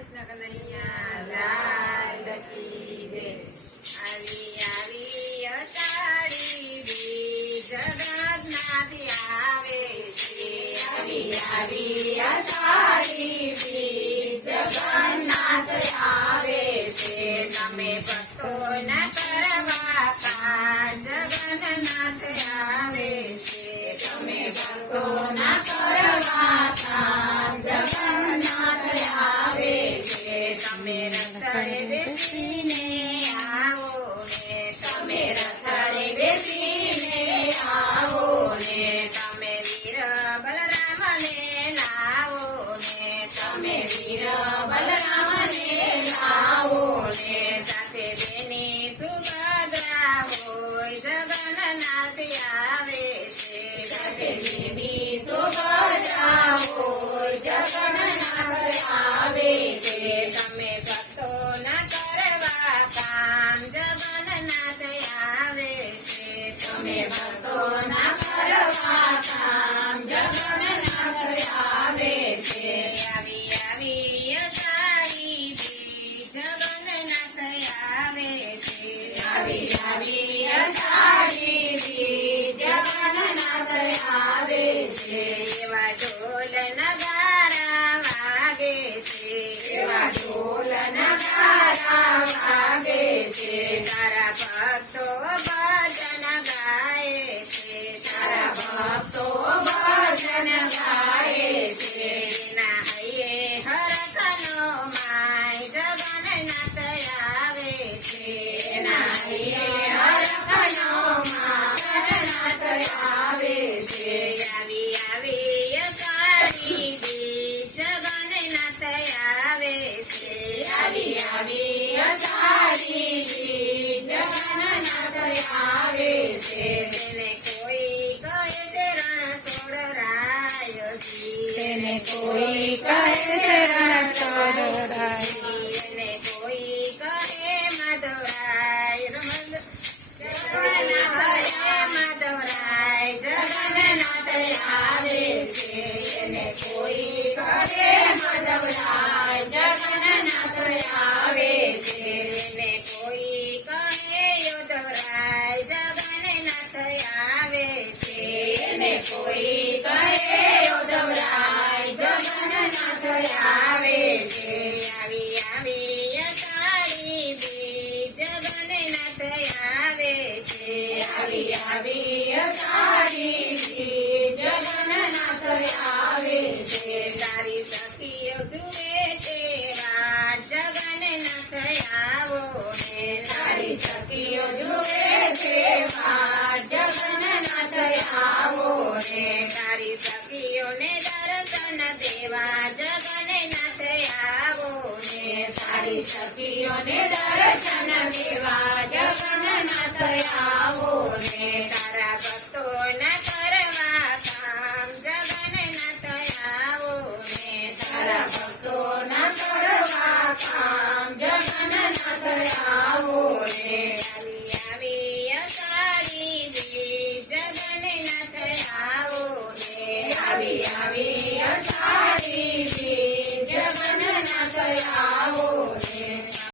કૃષ્ણ કનૈયા લાલ કી જય. આવી આવી અષાઢી બીજ જગન્નાથ આવે છે. આવી આવી અષાઢી બીજ જગન્નાથ આવે છે. તમે ભક્તોના કરવા કાજ જગન્નાથ આવે છે. તમે ભક્તોના કરવા કાજ જગન્નાથ આવે છે. તમે રથડે બેસીને આવો ને, તમે રથડે બેસીને આવો ને, તમે વીર બલરામને લાવો ને, તમે વીર બલરામને લાવો ને, સાથે બેની સુભદ્રા હોય જગન્નાથ આવે છે. સાથે બેની સુભદ્રા હોય જગન્નાથ આવે છે. તમે ભક્તોના કરવા કામ જગન્નાથ આવે છે. તમે ભક્તોના કરવા કામ જગન્નાથ આવે છે. આવી આવી અષાઢી બીજ જગન્નાથ આવે છે. આવી આવી અષાઢી બીજ જગન્નાથ આવે છે. એવા ઢોલ નગારા વાગે છે. એવા ઢોલ નગારા વાગે છે. તારા ભક્તો ભજન ગાય છે. તારા ભક્તો ભજન ગાય છે. એના હૈયે હરખનો માય જગન્નાથ આવે છે. એના હૈયે હરખનો માય જગન્નાથ આવે છે. આવી આવી અષાઢી બીજ જગન્નાથ આવે છે. આવી આવી અષાઢી બીજ જગન્નાથ આવે છે. તેને કોઈ કહે છે રણછોડરાયજી, તેને કોઈ કહે છે રણછોડરાયજી, તેને કોઈ કહે માધવરાય માધવરાય જગન્નાથ આવે છે. એને કોઈ કહે માધવરાય જગન્નાથ આવે છે. એને કોઈ કહે યોધવરાય જગન્નાથ આવે છે. એને કોઈ કહે યોધવરાય જગન્નાથ આવે છે. આવી આવી અષાઢી બીજ જગન્નાથ આવે છે. આવી આવી અષાઢી બીજ જગન્નાથ આવે છે. તારી સખીઓ જુએ તેવા જગન્નાથ આવો ને, તારી સખીઓ જુએ તેવા જગન્નાથ આવો ને, તારી સખીઓને દર્શન દેવા જગન્નાથ આવો ને, તારી સખીઓને દર્શન દેવા જગન્નાથ આવો ને, તારા ભક્તોના કરવા કામ જગન્નાથ આવો ને, તારા ભક્તોના કરવા કામ જગન્નાથ આવો